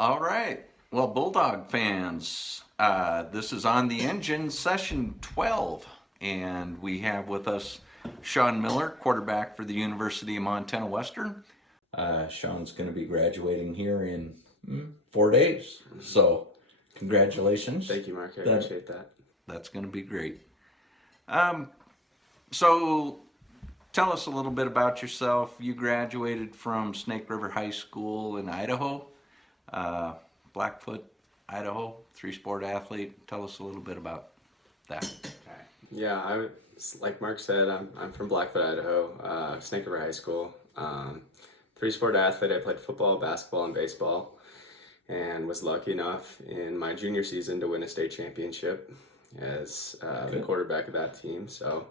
All right. Well, Bulldog fans, this is On the Engine, session 12, and we have with us Sean Miller, quarterback for the University of Montana Western. Sean's going to be graduating here in 4 days, so congratulations. Thank you, Mark. I appreciate that. That's going to be great. So tell us a little bit about yourself. You graduated from Snake River High School in Idaho. Blackfoot, Idaho, three-sport athlete. Tell us a little bit about that. Okay. Yeah, like Mark said, I'm from Blackfoot, Idaho, Snake River High School. Three-sport athlete. I played football, basketball, and baseball, and was lucky enough in my junior season to win a state championship as the quarterback of that team. So,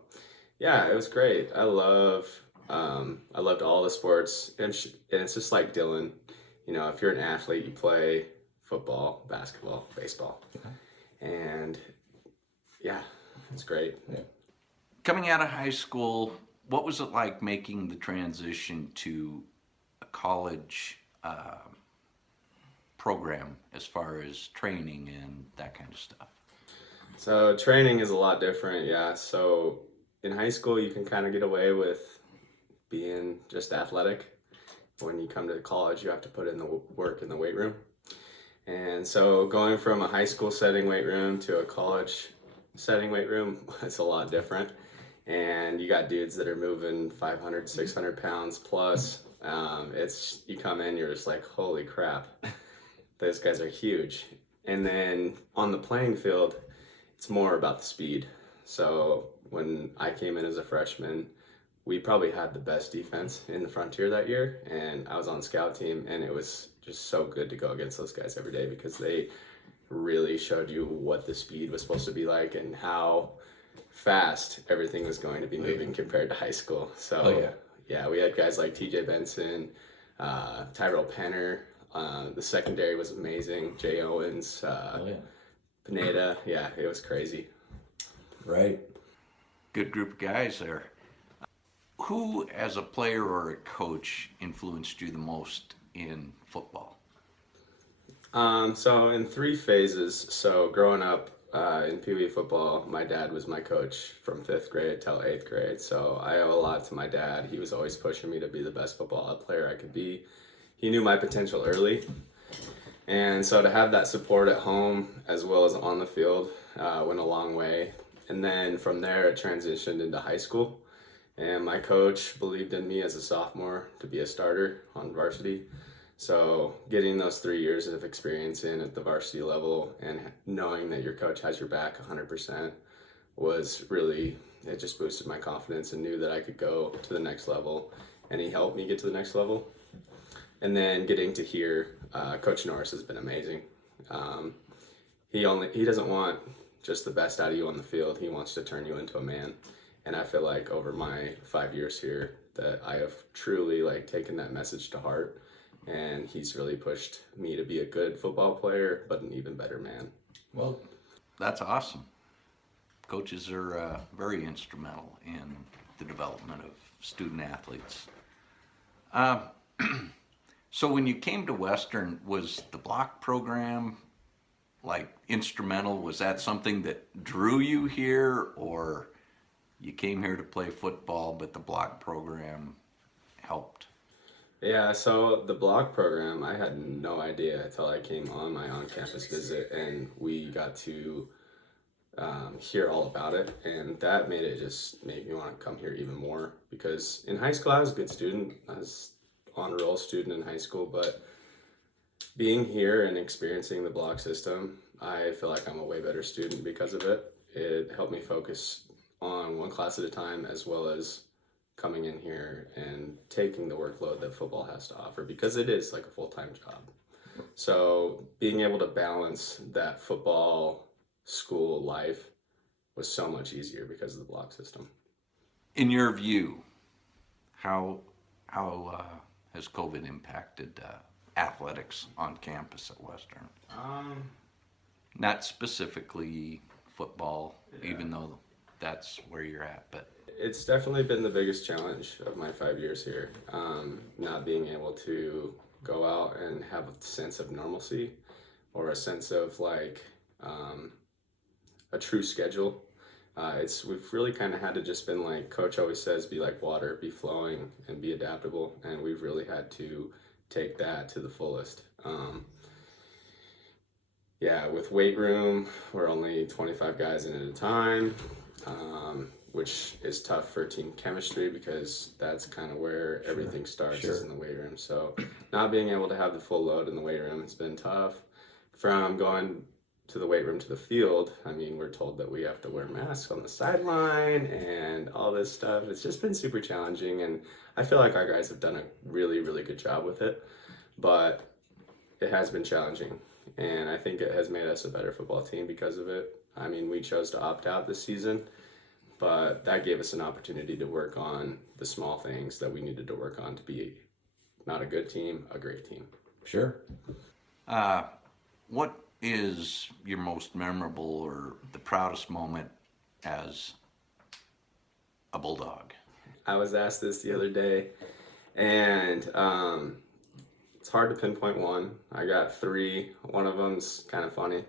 yeah, it was great. I loved all the sports, and it's just like Dylan. You know, if you're an athlete, you play football, basketball, baseball. And yeah, it's great. Yeah. Coming out of high school, what was it like making the transition to a college program as far as training and that kind of stuff? So training is a lot different, yeah. So in high school, you can kind of get away with being just athletic. When you come to college, you have to put in the work in the weight room. And so going from a high school setting weight room to a college setting weight room, it's a lot different. And you got dudes that are moving 500, 600 pounds plus. You come in, you're just like, holy crap, those guys are huge. And then on the playing field, it's more about the speed. So when I came in as a freshman, we probably had the best defense in the Frontier that year, and I was on the scout team, and it was just so good to go against those guys every day because they really showed you what the speed was supposed to be like and how fast everything was going to be moving compared to high school. So yeah, we had guys like TJ Benson, Tyrell Penner, the secondary was amazing, Jay Owens, Pineda. Yeah, it was crazy. Right. Good group of guys there. Who, as a player or a coach, influenced you the most in football? So in 3 phases. So growing up in Pee Wee football, my dad was my coach from 5th grade till 8th grade. So I owe a lot to my dad. He was always pushing me to be the best football player I could be. He knew my potential early. And so to have that support at home as well as on the field went a long way. And then from there, it transitioned into high school. And my coach believed in me as a sophomore to be a starter on varsity. So getting those 3 years of experience in at the varsity level and knowing that your coach has your back 100% was really, it just boosted my confidence and knew that I could go to the next level. And he helped me get to the next level. And then getting to here, Coach Norris has been amazing. He doesn't want just the best out of you on the field. He wants to turn you into a man. And I feel like over my 5 years here that I have truly taken that message to heart, and he's really pushed me to be a good football player, but an even better man. Well, that's awesome. Coaches are very instrumental in the development of student athletes. So when you came to Western, was the block program instrumental? Was that something that drew you here, or you came here to play football, but the block program helped? Yeah, so the block program, I had no idea until I came on my on-campus visit, and we got to hear all about it, and that made me want to come here even more, because in high school I was a good student. I was honor roll student in high school, but being here and experiencing the block system, I feel like I'm a way better student because of it. It helped me focus on one class at a time, as well as coming in here and taking the workload that football has to offer, because it is like a full-time job. So being able to balance that football school life was so much easier because of the block system. In your view, how has COVID impacted athletics on campus at Western? Not specifically football, even though that's where you're at, but it's definitely been the biggest challenge of my 5 years here. Not being able to go out and have a sense of normalcy or a sense of like a true schedule. We've really kind of had to just been like coach always says, be like water, be flowing and be adaptable, and we've really had to take that to the fullest. Yeah, with weight room, we're only 25 guys in at a time, which is tough for team chemistry because that's kind of where everything starts is in the weight room. So not being able to have the full load in the weight room has been tough. From going to the weight room to the field, I mean, we're told that we have to wear masks on the sideline and all this stuff. It's just been super challenging, and I feel like our guys have done a really, really good job with it, but it has been challenging, and I think it has made us a better football team because of it. I mean, we chose to opt out this season, but that gave us an opportunity to work on the small things that we needed to work on to be not a good team, a great team. Sure. What is your most memorable or the proudest moment as a Bulldog? I was asked this the other day, and it's hard to pinpoint one. I got three. One of them's kind of funny.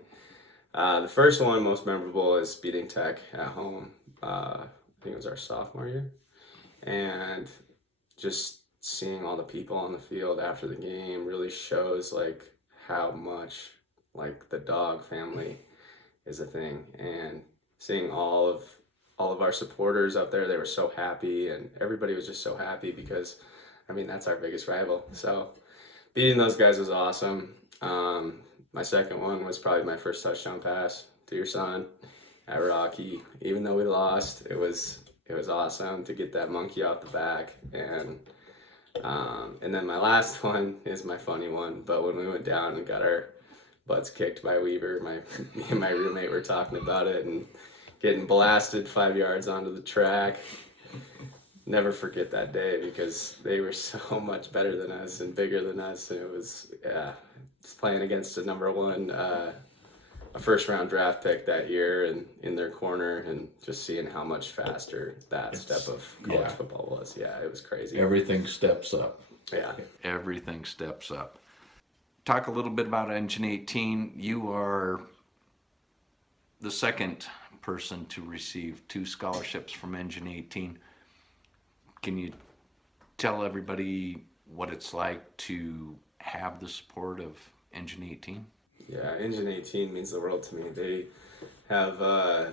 The first one, most memorable, is beating Tech at home. I think it was our sophomore year. And just seeing all the people on the field after the game really shows like how much like the dog family is a thing. And seeing all of our supporters up there, they were so happy, and everybody was just so happy because, I mean, that's our biggest rival. So beating those guys was awesome. My second one was probably my first touchdown pass to your son at Rocky. Even though we lost, it was awesome to get that monkey off the back. And then my last one is my funny one. But when we went down and got our butts kicked by Weaver, me and my roommate were talking about it and getting blasted 5 yards onto the track. Never forget that day because they were so much better than us and bigger than us, and it was just playing against a number one, a first round draft pick that year, and in their corner, and just seeing how much faster that step of college football was. Yeah, it was crazy. Everything steps up. Yeah, Everything steps up. Talk a little bit about Engine 18. You are the second person to receive 2 scholarships from Engine 18. Can you tell everybody what it's like to have the support of Engine 18? Yeah, Engine 18 means the world to me. They have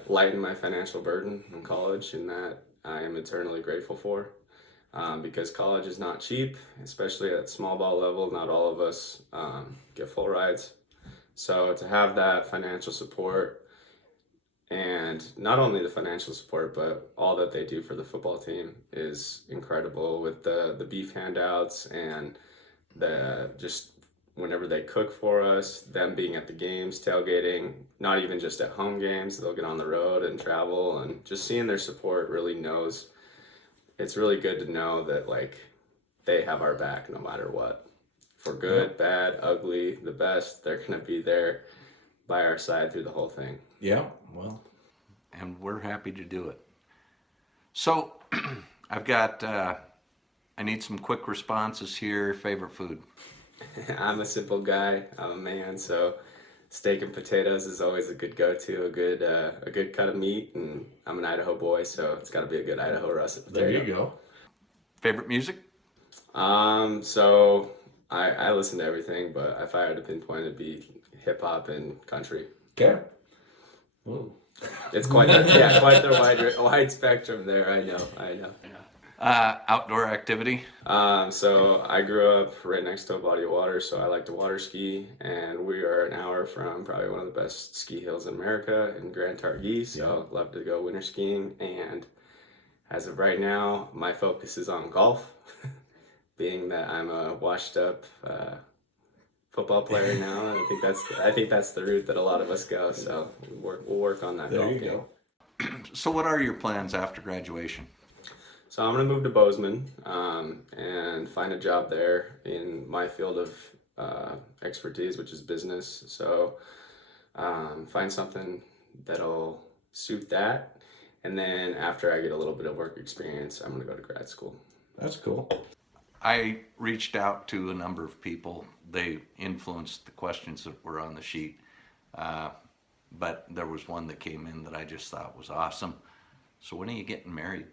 lightened my financial burden in college, and that I am eternally grateful for. Because college is not cheap, especially at small ball level. Not all of us get full rides. So to have that financial support, and not only the financial support, but all that they do for the football team is incredible, with the beef handouts and the just whenever they cook for us, them being at the games, tailgating, not even just at home games, they'll get on the road and travel, and just seeing their support really knows. It's really good to know that like they have our back no matter what. For good, bad, ugly, the best, they're going to be there by our side through the whole thing. Yeah, well. And we're happy to do it. So I've got, I need some quick responses here. Favorite food? I'm a simple guy. I'm a man, so steak and potatoes is always a good go-to, a good cut of meat, and I'm an Idaho boy, so it's got to be a good Idaho russet potato. There you go. Favorite music? So I listen to everything, but if I had to pinpoint, it'd be hip hop and country. Okay. Ooh. It's quite the wide spectrum there. I know. Outdoor activity? So I grew up right next to a body of water, so I like to water ski, and we are an hour from probably one of the best ski hills in America in Grand Targhee, so love to go winter skiing. And as of right now, my focus is on golf, being that I'm a washed up football player now. And I think that's the route that a lot of us go, so we'll work on that. There you go. So what are your plans after graduation? So I'm going to move to Bozeman and find a job there in my field of expertise, which is business. So find something that'll suit that. And then after I get a little bit of work experience, I'm going to go to grad school. That's cool. I reached out to a number of people. They influenced the questions that were on the sheet. But there was one that came in that I just thought was awesome. So when are you getting married?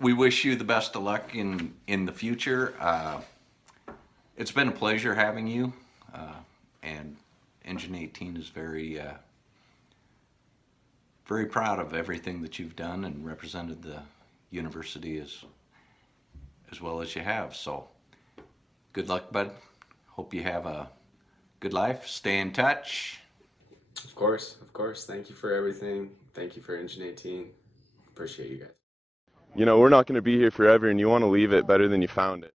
We wish you the best of luck in the future. It's been a pleasure having you, and Engine 18 is very proud of everything that you've done and represented the university as well as you have. So good luck, bud. Hope you have a good life. Stay in touch. Of course, of course. Thank you for everything. Thank you for Engine 18. Appreciate you guys. You know, we're not going to be here forever, and you want to leave it better than you found it.